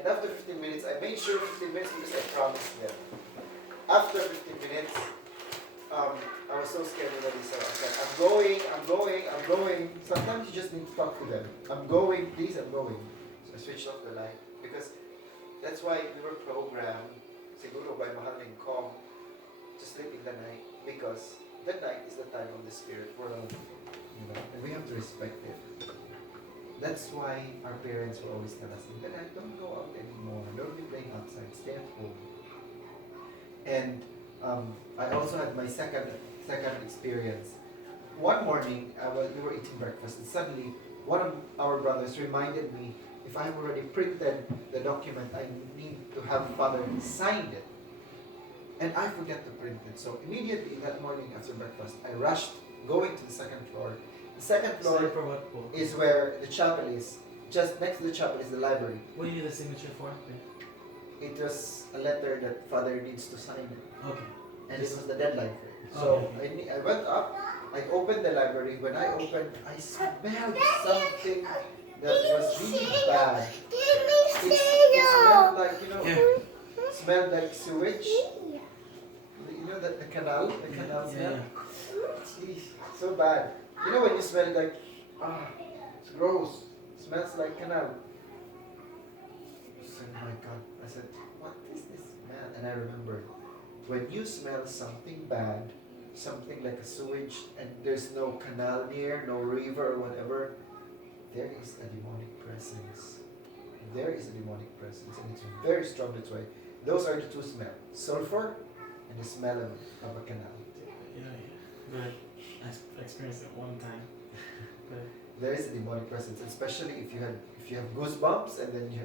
And after 15 minutes, I made sure 15 minutes because I promised them. After 15 minutes, I was so scared of Lisa. I said, I'm going. Sometimes you just need to talk to them. I'm going, please, I'm going. So I switched off the light because that's why we were programmed, siguro by Mahal and Com, to sleep in the night because the night is the time of the spirit world. And we have to respect it. That's why our parents will always tell us, in the night, don't go out anymore. Don't be playing outside. Stay at home. And I also had my second experience. One morning, we were eating breakfast, and suddenly one of our brothers reminded me, if I've already printed the document, I need to have Father sign it. And I forgot to print it. So immediately that morning after breakfast, I rushed, going to the second floor. The second floor is where the chapel is. Just next to the chapel is the library. What do you need the signature for? It was a letter that Father needs to sign it. Okay. And this was the deadline for it. So I went up, I opened the library. When I opened, I smelled something that was really bad. It smelled like, smelled like sewage. The canal smell? Yeah. So bad. You know when you smell it like, it's gross. It smells like canal. I said, oh my God. I said, what is this smell? And I remembered, when you smell something bad, something like a sewage, and there's no canal near, no river or whatever, there is a demonic presence. There is a demonic presence, and it's very strong. That's why those are the two smells: sulfur and the smell of a canal. Yeah. Good. I experienced it one time. Good. There is a demonic presence, especially if you have goosebumps and then you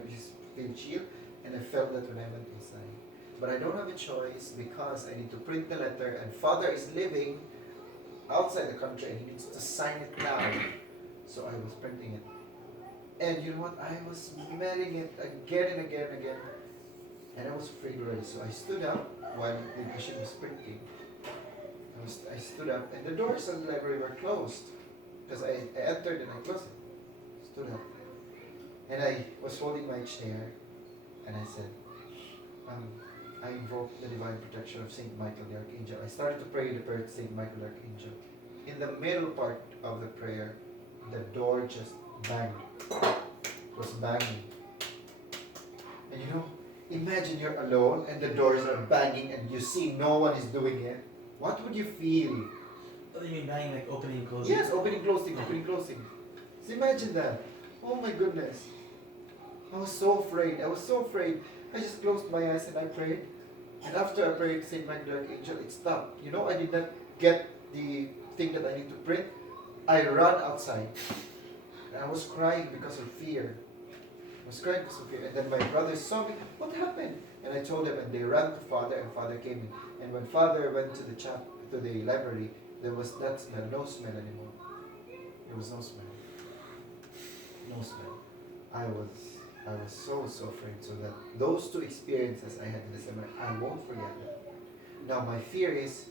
feel chill. And I felt that when I went inside. But I don't have a choice because I need to print the letter, and Father is living outside the country and he needs to sign it now. So I was printing it. And you know what? I was smelling it again and again and again. And I was afraid already. So I stood up while the machine was printing. I stood up and the doors of the library were closed. Because I entered and I closed it. Stood up. And I was holding my chair and I said, I invoke the divine protection of Saint Michael the Archangel. I started to pray the prayer to Saint Michael the Archangel. In the middle part of the prayer, the door just banged. It was banging. And imagine you're alone and the doors are banging and you see no one is doing it. What would you feel? Oh, you mean banging like opening and closing? Yes, opening, closing, opening, closing. So imagine that. Oh my goodness. I was so afraid. I just closed my eyes and I prayed. And after I prayed Saint Michael the Archangel, it stopped. I did not get the thing that I need to print. I ran outside. And I was crying because of fear. And then my brothers saw me. What happened? And I told them, and they ran to Father, and Father came in. And when Father went to the library, there was that smell, no smell anymore. There was no smell. No smell. I was so afraid. So that those two experiences I had in the seminar, I won't forget that. Now my fear is,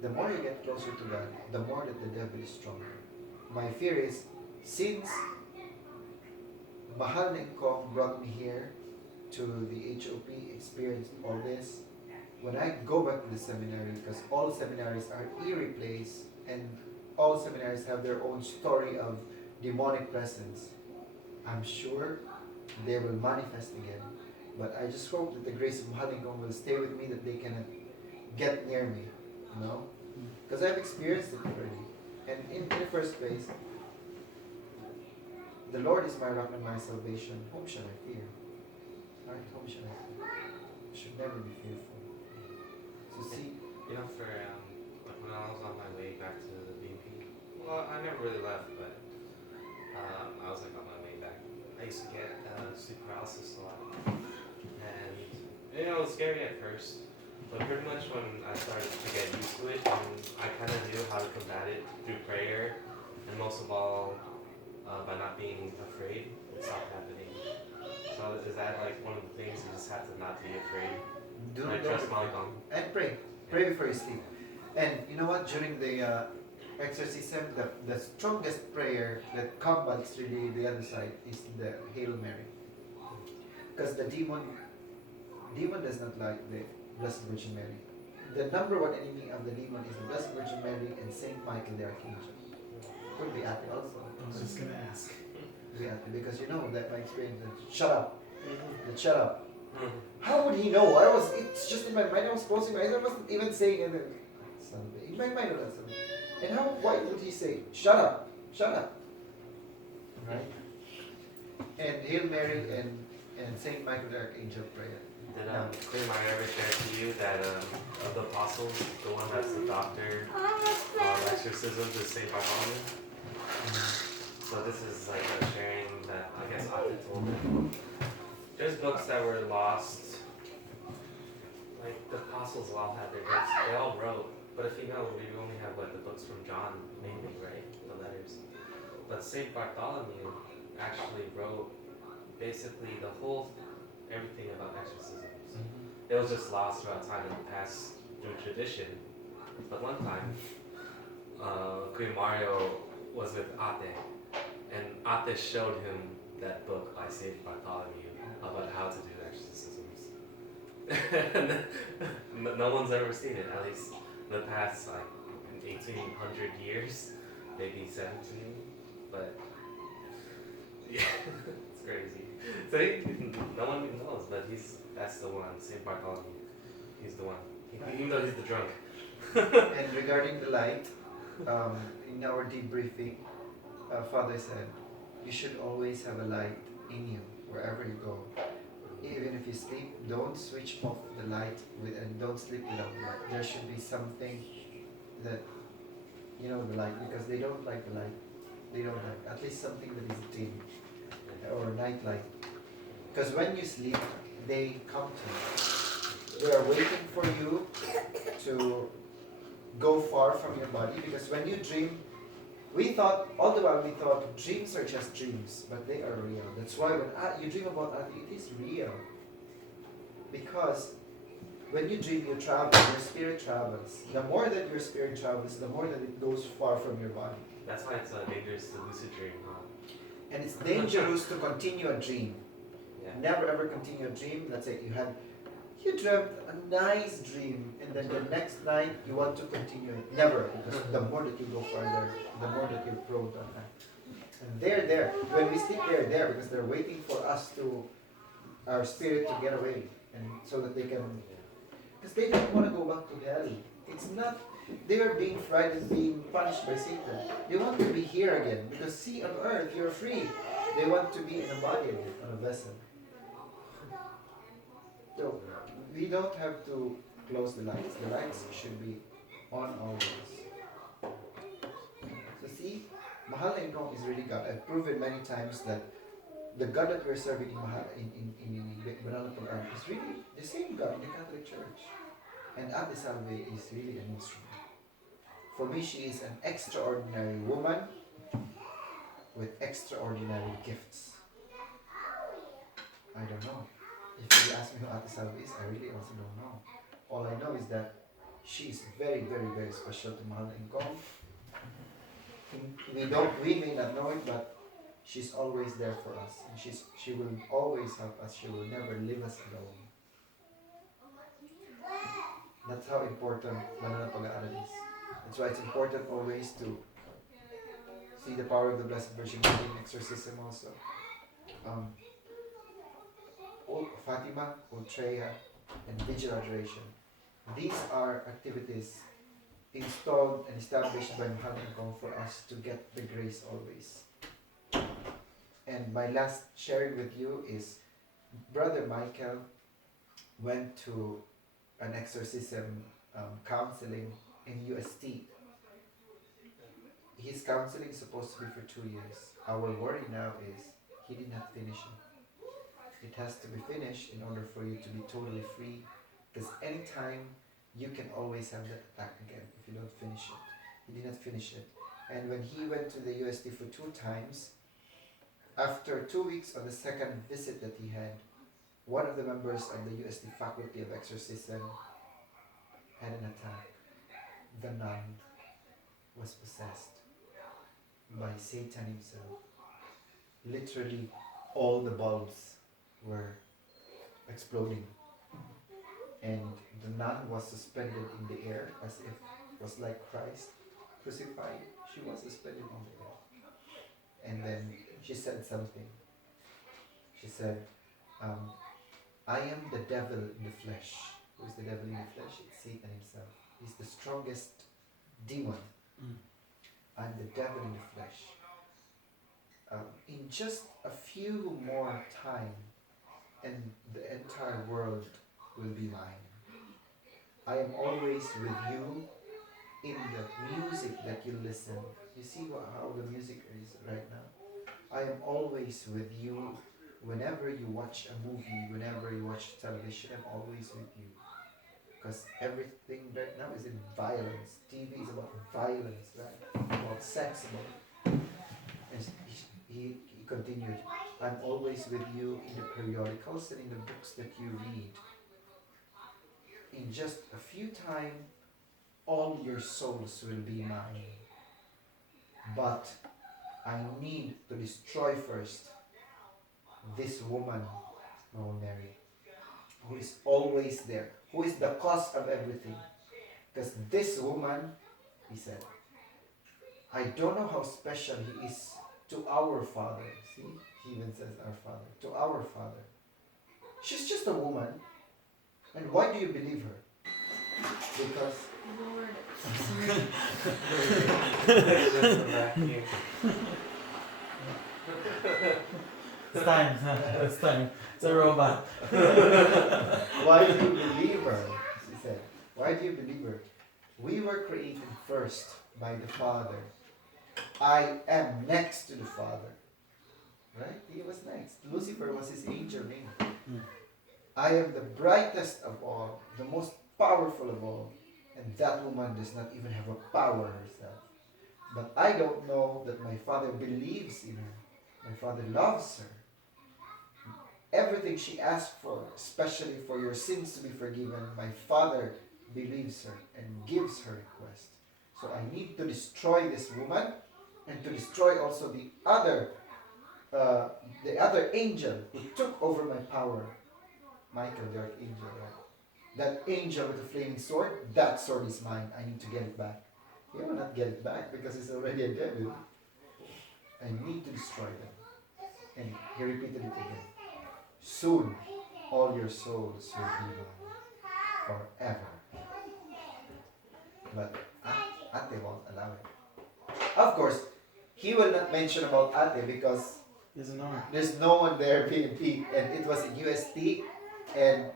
the more you get closer to God, the more that the devil is stronger. My fear is, since Mahal and Kong brought me here to the HOP, experienced all this, when I go back to the seminary, because all seminaries are eerie place, and all seminaries have their own story of demonic presence, I'm sure they will manifest again. But I just hope that the grace of Mahal and Kong will stay with me, that they cannot get near me, because I've experienced it already. And in the first place, the Lord is my rock and my salvation. Whom shall I fear? Right? Whom shall I fear? I should never be fearful. So see, for like when I was on my way back to the BP, well, I never really left, but I was like on my way back. I used to get sleep paralysis a lot, and it was scary at first, but pretty much when I started to get used to it, I kind of knew how to combat it through prayer, and most of all, by not being afraid, it stopped happening. So is that like one of the things you just have to not be afraid? Trust Mahal and Kong. And pray. Pray before you sleep. And you know what? During the exorcism, the strongest prayer that combats really the other side is the Hail Mary. Because the demon does not like the Blessed Virgin Mary. The number one enemy of the demon is the Blessed Virgin Mary and Saint Michael the Archangel. Could be Ate also. I was just gonna ask. Could be Ate, because you know that my experience. Shut up. Mhm. Shut up. Mhm. How would he know? It's just in my mind. I was closing my eyes. I wasn't even saying anything. Son of a- In my mind, that's something. And why would he say, shut up, shut up? Right? And Hail Mary and Saint Michael the Archangel prayer. Did Queen Maria ever share to you that of the apostles, the one that's the doctor of exorcisms is Saint Bartholomew? So this is like a sharing that I guess Ate told me. There's books that were lost. Like the apostles all had their books. They all wrote. But if you know, we only have like the books from John mainly, right? The letters. But Saint Bartholomew actually wrote basically the whole everything about exorcisms. It was just lost throughout time and passed through tradition. But one time, Queen Mario was with Ate, and Ate showed him that book by Saint Bartholomew about how to do exorcisms. No one's ever seen it, at least the past like 1800 years, maybe 17, but yeah, it's crazy. So no one even knows, but that's the one, Saint Bartholomew. He's the one, even though he's the drunk. And regarding the light, in our debriefing, Father said, you should always have a light in you wherever you go. Even if you sleep, don't switch off the light and don't sleep without the light. There should be something that, the light, because they don't like the light. They don't like, at least something that is dim or night light. Because when you sleep, they come to you. They are waiting for you to go far from your body, because when you dream, all the while we thought dreams are just dreams, but they are real. That's why when you dream about Ate, it is real. Because when you dream, you travel, your spirit travels. The more that your spirit travels, the more that it goes far from your body. That's why it's dangerous to lucid dream, huh? And it's dangerous to continue a dream. Yeah. Never ever continue a dream. Let's say you dreamt a nice dream, and then the next night you want to continue it. Never, because the more that you go further, the more that you're prone to attack. And they're there. When we sleep, they're there because they're waiting for us our spirit to get away, and so that they can, because they don't want to go back to hell. It's not, they are being frightened, being punished by Satan. They want to be here again, because see, on earth, you're free. They want to be in a body again, on a vessel. So, we don't have to close the lights. The lights should be on always. So see, Mahal Engkong is really God. I've proven many times that the God that we're serving in Banalapan is really the same God in the Catholic Church. And Ate Salve is really an instrument. For me, she is an extraordinary woman with extraordinary gifts. I don't know. If you ask me who Ate Salve is, I really also don't know. All I know is that she is very, very, very special to Mahal Engkong. We may not know it, but she's always there for us. And she will always help us. She will never leave us alone. That's how important Mananampag-aaral is. That's why it's important always to see the power of the Blessed Virgin Mary in exorcism also. Fatima, Ultreya, and Vigil Adoration. These are activities installed and established by Mahal Engkong for us to get the grace always. And my last sharing with you is Brother Michael went to an exorcism counseling in UST. His counseling is supposed to be for 2 years. Our worry now is he did not finish it. It has to be finished in order for you to be totally free, because anytime you can always have that attack again if you don't finish it. He did not finish it. And when he went to the UST for 2 times, after 2 weeks on the second visit that he had, one of the members of the UST Faculty of Exorcism had an attack. The nun was possessed by Satan himself. Literally, all the bulbs were exploding. And the nun was suspended in the air as if it was like Christ crucified. She was suspended in the air. And then she said something. She said, I am the devil in the flesh. Who is the devil in the flesh? It's Satan himself. He's the strongest demon. Mm. I'm the devil in the flesh. In just a few more time, and the entire world will be mine. I am always with you in the music that you listen. You see how the music is right now? I am always with you whenever you watch a movie, whenever you watch television, I'm always with you. Because everything right now is in violence. TV is about violence, right? About sex. And he continued, I'm always with you in the periodicals and in the books that you read. In just a few time, all your souls will be mine. But I need to destroy first this woman I will marry, who is always there, who is the cause of everything. Because this woman, he said, I don't know how special he is to our Father. See, he even says our Father, to our Father. She's just a woman. And why do you believe her? Because Lord, sorry. It's just a vacuum. It's time. It's time. It's a robot. why do you believe her? She said, why do you believe her? We were created first by the Father. I am next to the Father. Right? He was next. Lucifer was his angel name. Mm. I am the brightest of all, the most powerful of all. And that woman does not even have a power herself. But I don't know that my Father believes in her. My Father loves her. Everything she asks for, especially for your sins to be forgiven, my Father believes her and gives her request. So I need to destroy this woman and to destroy also the other angel who took over my power. Michael, the archangel, right? That angel with the flaming sword, that sword is mine. I need to get it back. He will not get it back because it's already a devil. I need to destroy them. And he repeated it again. Soon, all your souls will be mine forever. But Ate won't allow it. Of course, he will not mention about Ate because There's an R. there's no one there PNP, and it was in UST, and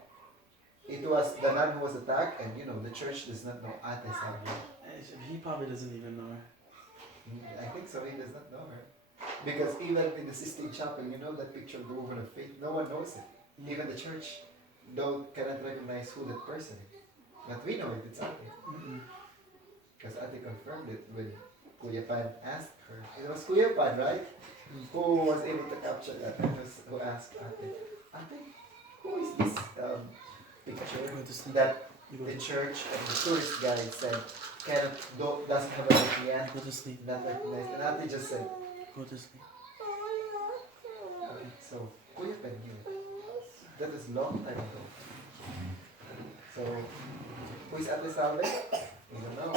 it was the nun who was attacked, and the church does not know Ate Sabia. He probably doesn't even know her. I think so, he does not know her. Because even in the Sistine Chapel, that picture of the woman of faith, no one knows it. Even the church cannot recognize who that person is. But we know it, it's Ate. Because Ate confirmed it when Kuya Pan asked her. It was Kuya Pan, right? Who was able to capture that, who asked Ate, Ate, who is this picture that the church and the tourist guide said doesn't have a VPN, Go to sleep. not recognized, and Ate just said, Go to sleep. so Kuya Pan knew it. That was long time ago. So, who is Ate Salve? We don't know.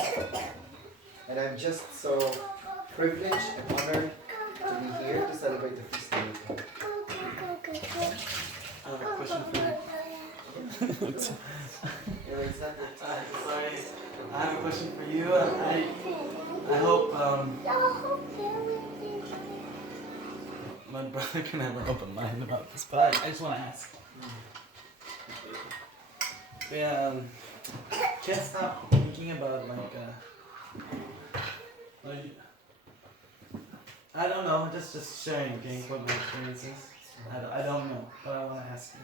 And I'm just so privileged and honored to be here to celebrate the feast day with her. I have a question for you. It's not your time. Sorry. I have a question for you. I hope my brother can have an open mind about this, but I just want to ask. Yeah, can't stop thinking about I don't know, just sharing, okay, what my experiences. I don't know, but I want to ask you.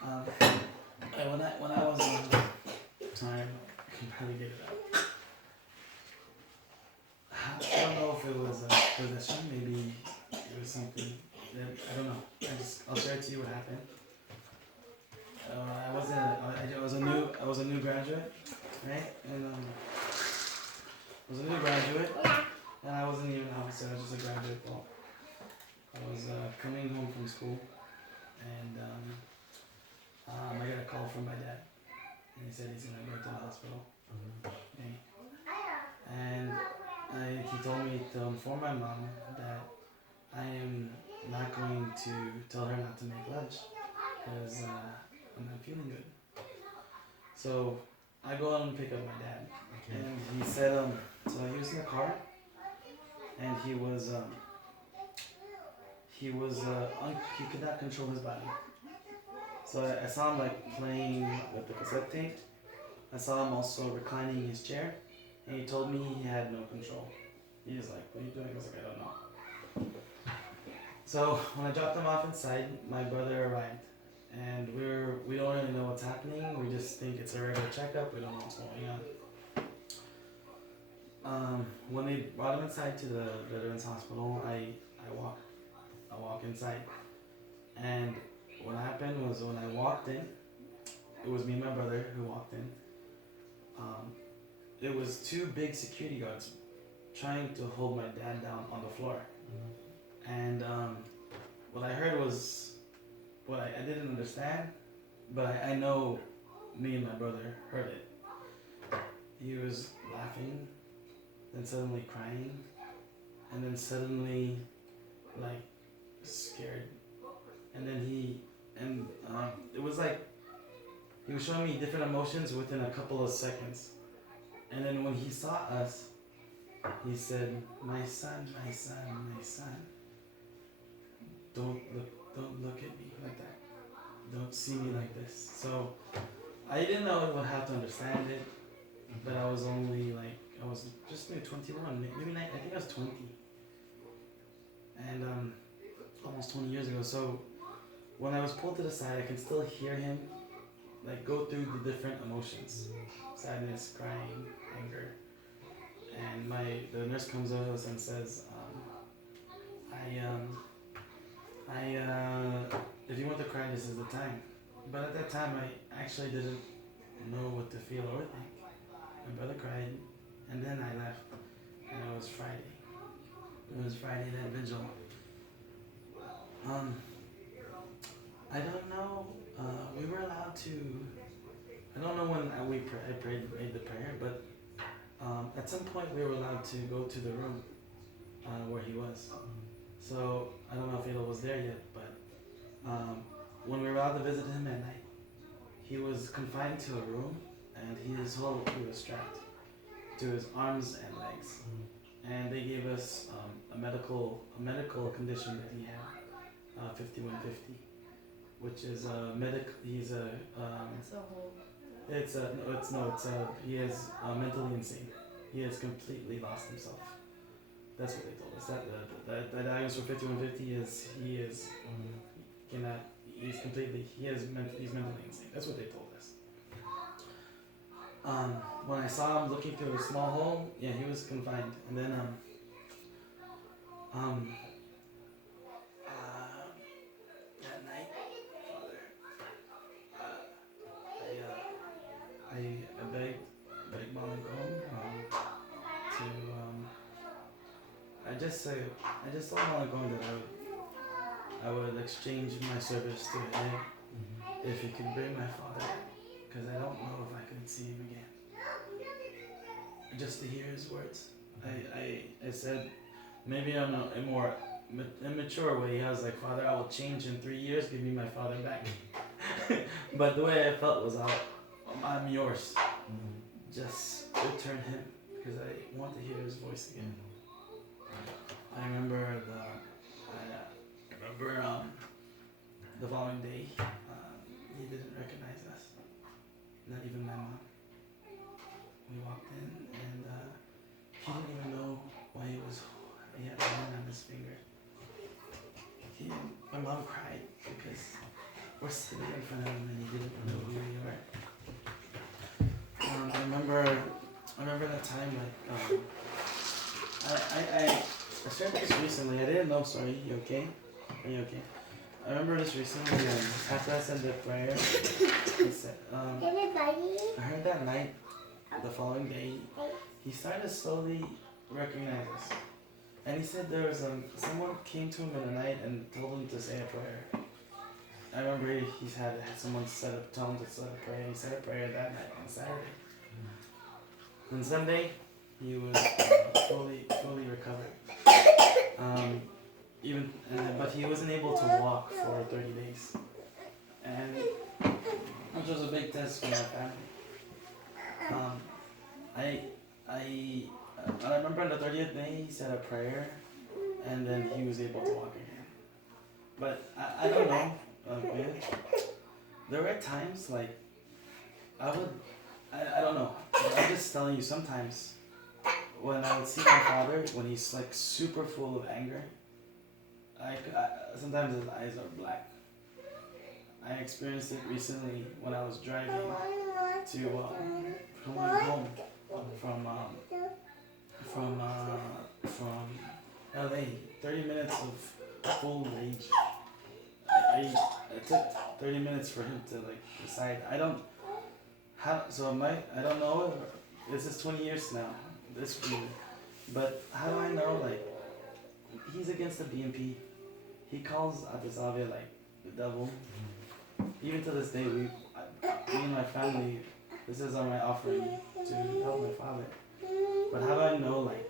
When I was sorry, I can probably get it out. I don't know if it was a possession, maybe it was something that I don't know. I'll share to you what happened. I was a new graduate, right? And I was a new graduate, and I wasn't even an officer. I was just a graduate. I was coming home from school, and I got a call from my dad, and he said he's gonna go to the hospital. Okay. And he told me to inform my mom that I am not going to tell her not to make lunch because I'm not feeling good. So I go out and pick up my dad, and he said, so he was in the car, and he could not control his body. So I saw him like playing with the cassette tape. I saw him also reclining in his chair, and he told me he had no control. He was like, "What are you doing?" I was like, "I don't know." So when I dropped him off inside, my brother arrived, and we don't really know what's happening. We just think it's a regular checkup. We don't know what's going on. When they brought him inside to the Veterans Hospital, I walk inside, and what happened was when I walked in, it was me and my brother who walked in. It was two big security guards trying to hold my dad down on the floor. And what I heard was, what I didn't understand, but I know me and my brother heard it. He was laughing, then suddenly crying, and then suddenly like scared. And then it was like he was showing me different emotions within a couple of seconds. And then when he saw us, he said, my son, don't look at me like that. Don't see me like this." So I didn't know I would have to understand it, but I was just maybe 21, maybe I think I was 20. And almost 20 years ago. So when I was pulled to the side, I can still hear him like go through the different emotions: sadness, crying, anger. And the nurse comes over us and says, if you want to cry, this is the time. But at that time, I actually didn't know what to feel or think. My brother cried, and then I left, and it was Friday. It was Friday, that vigil. I don't know. We were allowed to. I don't know when I made the prayer, but at some point we were allowed to go to the room where he was. So I don't know if Ela was there yet, but when we were allowed to visit him at night, he was confined to a room, and he was strapped to his arms and legs, and they gave us a medical condition that he had, 5150, which is he's a he is mentally insane. He has completely lost himself. That's what they told us. That diagnosis for 5150 is he's mentally insane. That's what they told us. When I saw him looking through a small hole, yeah, he was confined. And then that night, I begged Mom and Gom I just told Mom and Gom that I would exchange my service to him if he could bring my father, because I don't know if I could see him again. Just to hear his words. I said, maybe I'm a more immature way. I was like, "Father, I will change in 3 years. Give me my father back." But the way I felt was, I'm yours. Just return him, because I want to hear his voice again. I remember the following day, he didn't recognize us, not even my mom. We walked in, and he didn't even know why he had a ring on his finger. My mom cried because we're sitting in front of him and he didn't know who we were. I remember that time, I shared this recently. I didn't know. Sorry, you okay? Are you okay? I remember this recently. After I said the prayer, he said, I heard that night, the following day, he started to slowly recognize us. And he said there was someone came to him in the night and told him to say a prayer. I remember he's had someone tell him to set a prayer. He said a prayer that night on Saturday. On Sunday, he was fully recovered. But he wasn't able to walk for 30 days, and which was a big test for my family. I remember on the 30th day he said a prayer, and then he was able to walk again. But I don't know. Man, there were times like I don't know. I'm just telling you. Sometimes when I would see my father when he's like super full of anger, sometimes his eyes are black. I experienced it recently when I was driving to coming home from LA. 30 minutes of full rage. It took 30 minutes for him to like decide. I don't know. This is 20 years now. This year, but how do I know? Like he's against the BNP. He calls Atisavia like the devil. Even to this day, me and my family, this is my offering to help my father. But how do I know? Like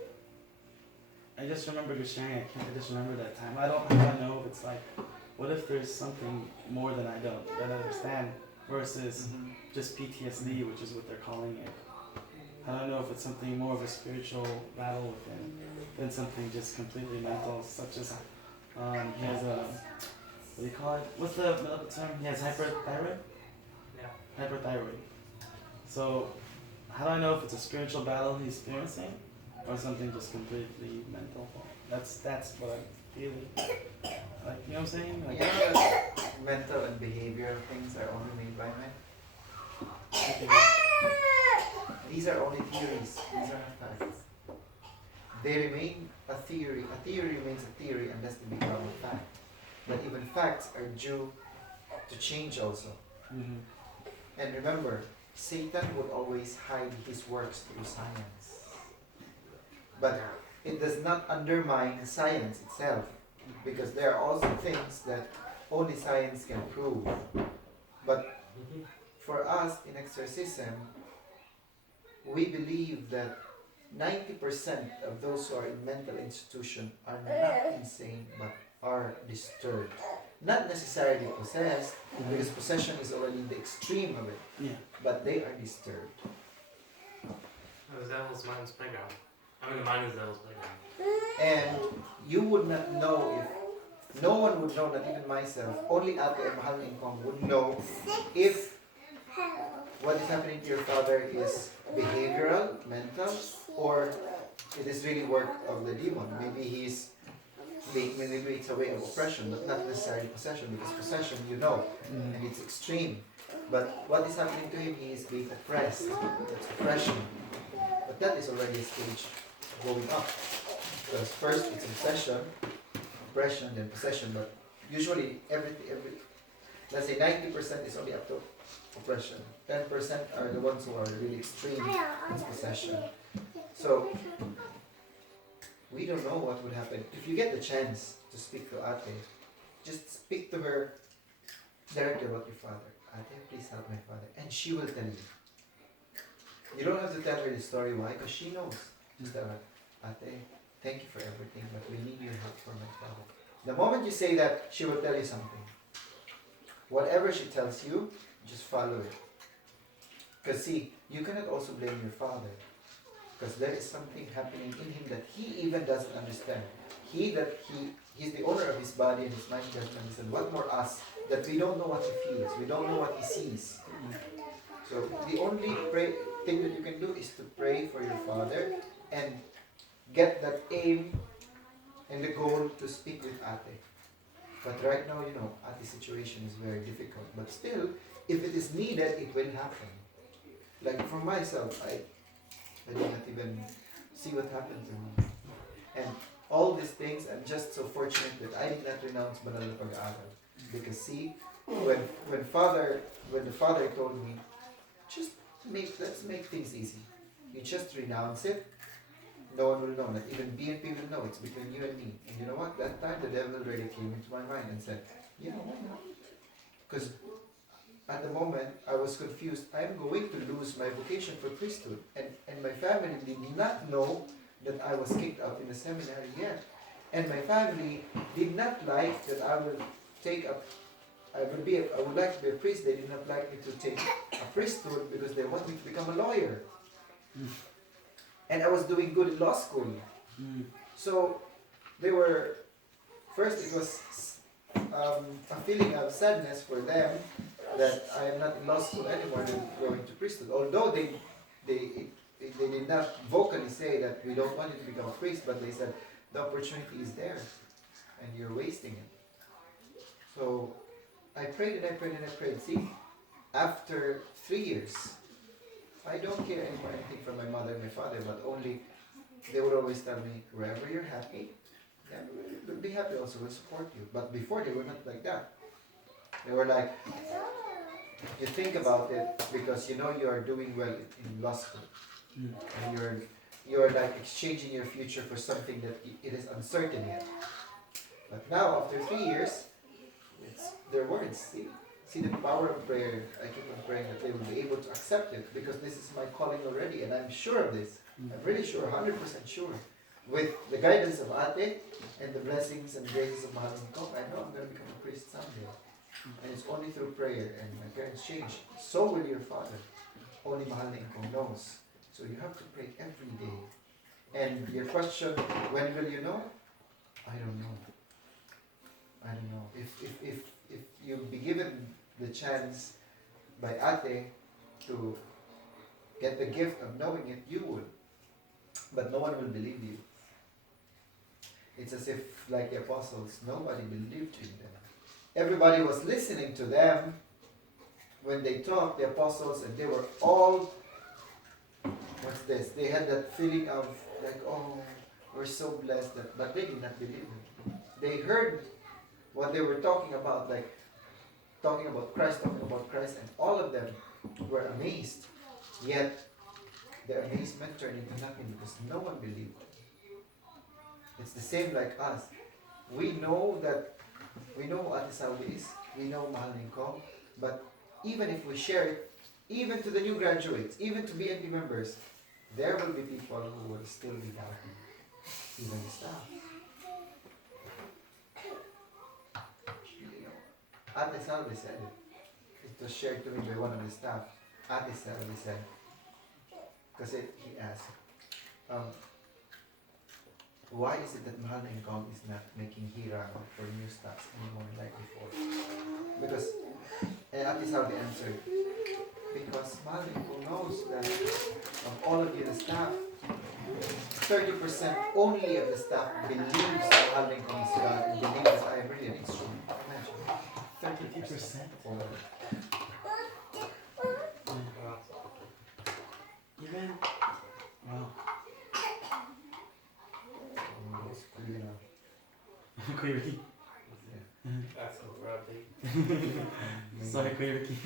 I just remember just sharing. I just remember that time. How do I know if it's like? What if there's something more than I understand versus just PTSD, which is what they're calling it? I don't know if it's something more of a spiritual battle with him than something just completely mental, such as he has a, what do you call it? What's the medical term? He has hyperthyroid? Yeah. Hyperthyroid. So how do I know if it's a spiritual battle he's experiencing or something just completely mental? That's what I'm feeling. Like, you know what I'm saying? Like, You know that mental and behavioral things are only made by men? These are only theories. These are not facts. They remain a theory. A theory remains a theory unless they become a fact. But even facts are due to change also. And remember, Satan would always hide his works through science. But it does not undermine science itself, because there are also things that only science can prove. But for us in exorcism, we believe that 90% of those who are in mental institution are not insane but are disturbed. Not necessarily possessed, because possession is already the extreme of it. Yeah. But they are disturbed. The devil's mind's playground. I mean, the mind is the devil's playground. And you would not know if, no one would know, not even myself, only Ate and Mahal Income would know if what is happening to your father is behavioral, mental, or it is really work of the demon. Maybe maybe it's a way of oppression, but not necessarily possession, because possession you know, and it's extreme. But what is happening to him, he is being oppressed. That's oppression. But that is already a stage going up. Because first it's obsession, oppression, then possession. But usually let's say 90% is only up to oppression. 10% are the ones who are really extreme in possession. So we don't know what would happen. If you get the chance to speak to Ate, just speak to her directly about your father. Ate, please help my father. And she will tell you. You don't have to tell her the story. Why? Because she knows. Just tell her, Ate, thank you for everything, but we need your help for my father. The moment you say that, she will tell you something. Whatever she tells you, just follow it. Because see, you cannot also blame your father. Because there is something happening in him that he even doesn't understand. He's the owner of his body and his mind doesn't understand. What more us, that we don't know what he feels, we don't know what he sees. So the only thing that you can do is to pray for your father and get that aim and the goal to speak with Ate. But right now, Ate's situation is very difficult. But still, if it is needed, it will happen. Like for myself, I did not even see what happened to me. And all these things, I'm just so fortunate that I did not renounce Banal na Pag-aaral. Because see, when the Father told me, let's make things easy. You just renounce it. No one will know. Not even BNP will know. It's between you and me. And you know what? That time the devil really came into my mind and said, why not? Because at the moment, I was confused. I am going to lose my vocation for priesthood. And my family did not know that I was kicked out in the seminary yet. And my family did not like that I would take up, I would like to be a priest. They did not like me to take a priesthood because they want me to become a lawyer. And I was doing good in law school. So they were, first it was a feeling of sadness for them that I am not in law school anymore and going to priesthood. Although they did not vocally say that we don't want you to become a priest, but they said the opportunity is there and you're wasting it. So I prayed and I prayed and I prayed. See, after 3 years, I don't care anymore anything from my mother and my father, but only they would always tell me, wherever you're happy, yeah, we'll be happy also, we'll support you. But before they were not like that. They were like, you think about it because you know you are doing well in law school. And you're like exchanging your future for something that it is uncertain yet. But now, after 3 years, it's their words. See the power of prayer. I keep on praying that they will be able to accept it because this is my calling already, and I'm sure of this. I'm really sure, 100% sure. With the guidance of Ate and the blessings and graces of Mahal Ingkong, I know I'm going to become a priest someday. And it's only through prayer, and my parents changed. So will your father. Only Mahal Ingkong knows. So you have to pray every day. And your question, when will you know? I don't know. I don't know. If you be given the chance by Ate to get the gift of knowing it, you would. But no one will believe you. It's as if, like the apostles, nobody believed in them. Everybody was listening to them when they talked, the apostles, and they were all, what's this? They had that feeling of like, oh, we're so blessed, but they did not believe them. They heard what they were talking about, like talking about Christ, and all of them were amazed. Yet their amazement turned into nothing because no one believed. It's the same like us. We know who Ate Salvi is, we know Mahal Ingkong, but even if we share it, even to the new graduates, even to BNP members, there will be people who will still be doubting, even the staff. Ate Salvi said it. It was shared to me by one of the staff. Ate Salvi said, because he asked, why is it that Mahal Ingkong is not making hirang for new staffs anymore like before? Because, and Ate Salvi answered, because Mahal Ingkong knows that of all of you, the staff, 30% only of the staff believes Mahal Ingkong is God and believes I am really an instrument. Imagine, 30% only. Even, wow. Kuya Ricky. That's for update. Sorry, Kuya Ricky.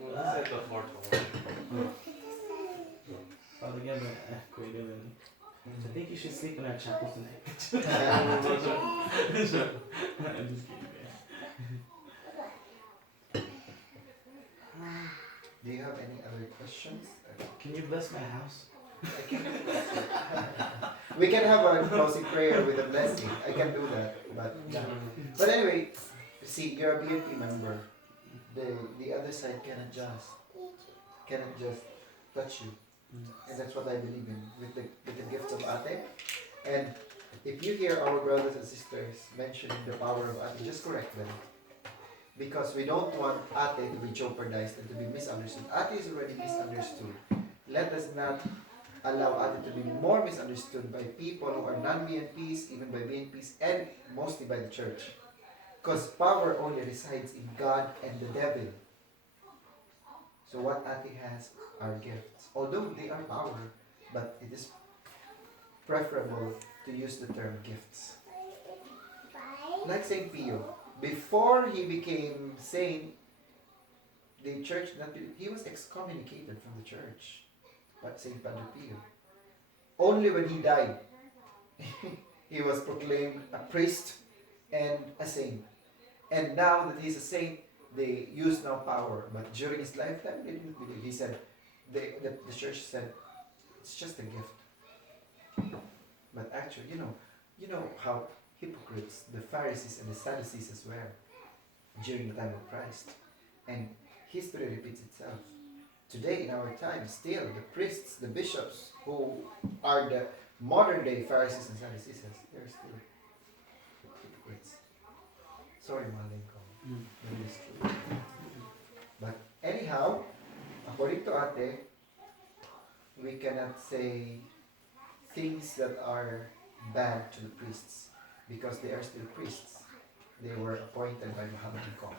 Well, let's set the floor to work. Father Gabriel, Kuya Ricky. I think you should sleep in our chapel tonight. I'm just kidding, man. Do you have any other questions? Can you bless my house? We can have a closing prayer with a blessing. I can do that. But anyway, see, you're a BNP member. The other side cannot just touch you. And that's what I believe in with the gift of Ate. And if you hear our brothers and sisters mentioning the power of Ate, just correct them. Because we don't want Ate to be jeopardized and to be misunderstood. Ate is already misunderstood. Let us not allow Ate to be more misunderstood by people who are non-BNPs, even by BNPs, and mostly by the church. Because power only resides in God and the devil. So what Ate has are gifts. Although they are power, but it is preferable to use the term gifts. Like Saint Pio. Before he became saint, the church, he was excommunicated from the church. But Saint Padre Pio. Only when he died, he was proclaimed a priest and a saint. And now that he's a saint, they use now power. But during his lifetime, they didn't believe. He said, the church said, it's just a gift. But actually, you know how hypocrites the Pharisees and the Sadducees were during the time of Christ. And history repeats itself. Today, in our time, still, the priests, the bishops, who are the modern day Pharisees and Sadducees, they're still hypocrites. Sorry, Malenko. That is true. But anyhow, according to Ate, we cannot say things that are bad to the priests because they are still priests. They were appointed by Muhammad Kong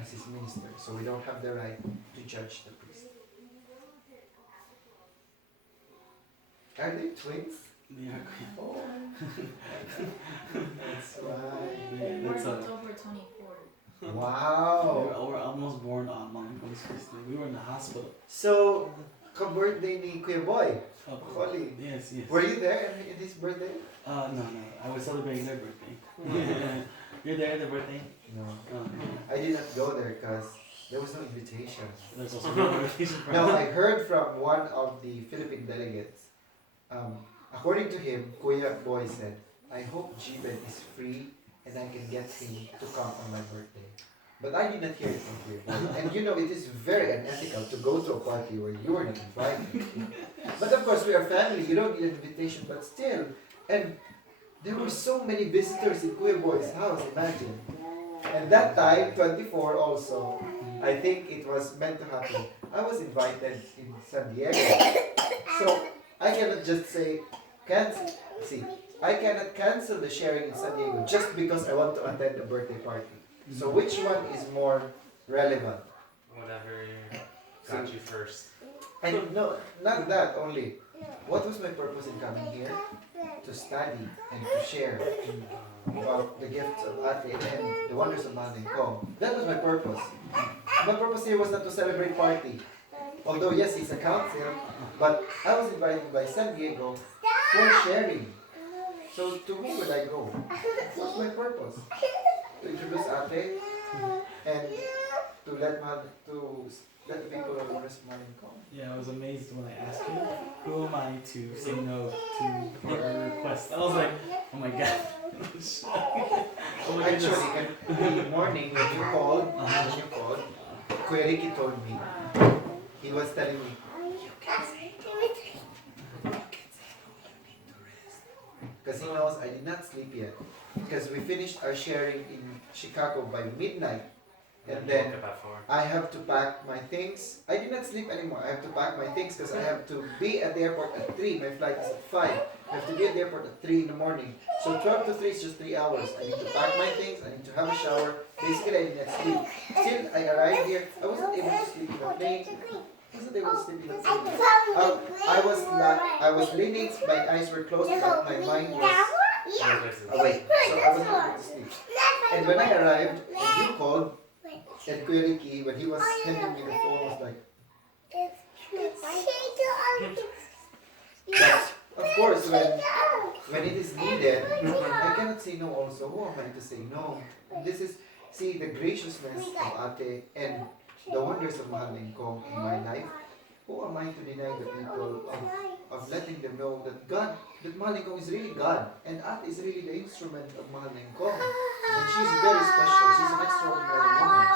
as his minister, so we don't have the right to judge the priest. Are they twins? Yeah. Oh, that's They right. were That's October 24th. Wow. We're almost born on Mount Christmas. We were in the hospital. So, ka-birthday ni Kuya Boy. Oh, Holly. yes. Were you there in his birthday? No. I was celebrating their birthday. You're there at the birthday? No. Oh, I did not go there because there was no invitation. That's also an invitation for No, I heard from one of the Philippine delegates. According to him, Kuya Boy said, I hope Jiben is free and I can get him to come on my birthday. But I did not hear it from Kuya Boy. And it is very unethical to go to a party where you are not invited. But of course, we are family. You don't need an invitation, but still. And there were so many visitors in Kuya Boy's house, imagine. And that time, 24 also, I think it was meant to happen. I was invited in San Diego. So, I cannot just say, I cannot cancel the sharing in San Diego just because I want to attend a birthday party. So which one is more relevant? Whatever got you first. And no, not that only. What was my purpose in coming here? To study and to share about the gifts of Ate and the wonders of Maling Kong. That was my purpose. My purpose here was not to celebrate party. Although yes, it's a council, but I was invited by San Diego for sharing. So to whom would I go? What's my purpose? To introduce Ate and to let the people of the rest of Maling Kong. Yeah, I was amazed when I asked you, who am I to say no to for a request? I was like, oh my god. Oh my goodness. Actually, in the morning when you called, Kuya Ricky told me, he was telling me, you can say no, you need to rest. Because he knows I did not sleep yet. Because we finished our sharing in Chicago by midnight. And then Woke up at 4. I have to pack my things. I did not sleep anymore. I have to pack my things because I have to be at the airport at 3. My flight is at 5. I have to be at the airport at 3 in the morning. So 12 to 3 is just 3 hours. I need to pack my things. I need to have a shower. Basically, I did not sleep. Till I arrived here, I wasn't able to sleep in the plane. I wasn't able to sleep in the plane. I was leaning, my eyes were closed, but my mind was awake. So I wasn't able to sleep. And when I arrived, and you called, and Kuya Ricky, when he was handing me the phone, was like, but of course, when it is needed, I cannot say no also. Who am I to say no? This is, see, the graciousness of Ate and the wonders of Maling Kong in my life. Who am I to deny the people of letting them know that God, that Maling Kong is really God, and Ate is really the instrument of Maling Kong. And she's very special. She's an extraordinary woman.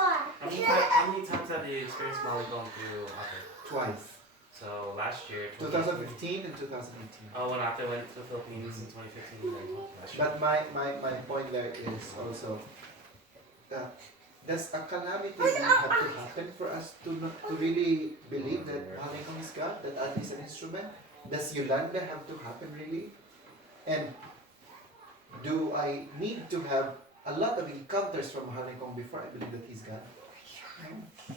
How many times have you experienced Molly going through Ate? Twice. So last year, 2015 and 2018. Oh, when Ate went to the Philippines in 2015 and last year. But my point there is also, does a calamity really have to happen for us to really believe that Maling Kong is God, that Ate is an instrument? Does Yolanda have to happen really? And do I need to have a lot of encounters from Maling Kong before I believe that he's God? No.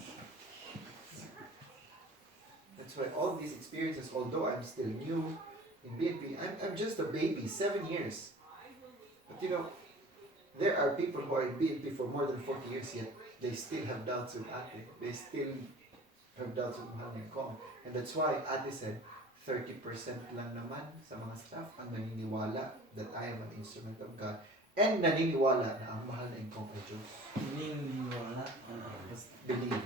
That's why all these experiences, although I'm still new in BNP, I'm just a baby, 7 years. But there are people who are in BNP for more than 40 years yet they still have doubts with Ate. They still have doubts with Maling Kong. And that's why Ate said, 30% lang naman sa mga staff ang naniniwala that I am an instrument of God. and naniniwala na ang mahal na income ay Diyos. Naniniwala. Believe.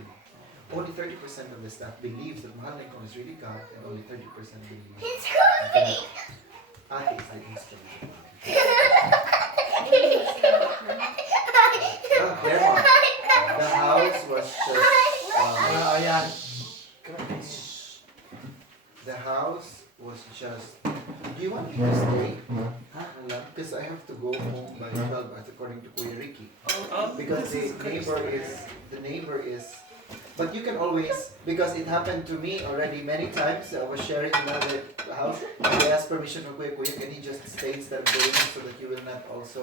Only 30% of the staff believes that mahal na income is really God, and only 30% believes that Ate is the instrument. Grandma, the house was just, Ayan. the house was just, do you want me to stay? Huh? Because I have to go home by 12 according to Kuya Ricky. Oh, Because the neighbor is, but you can always, because it happened to me already many times. I was sharing another house, and I asked permission from Kuya, can he just stay instead of going so that you will not also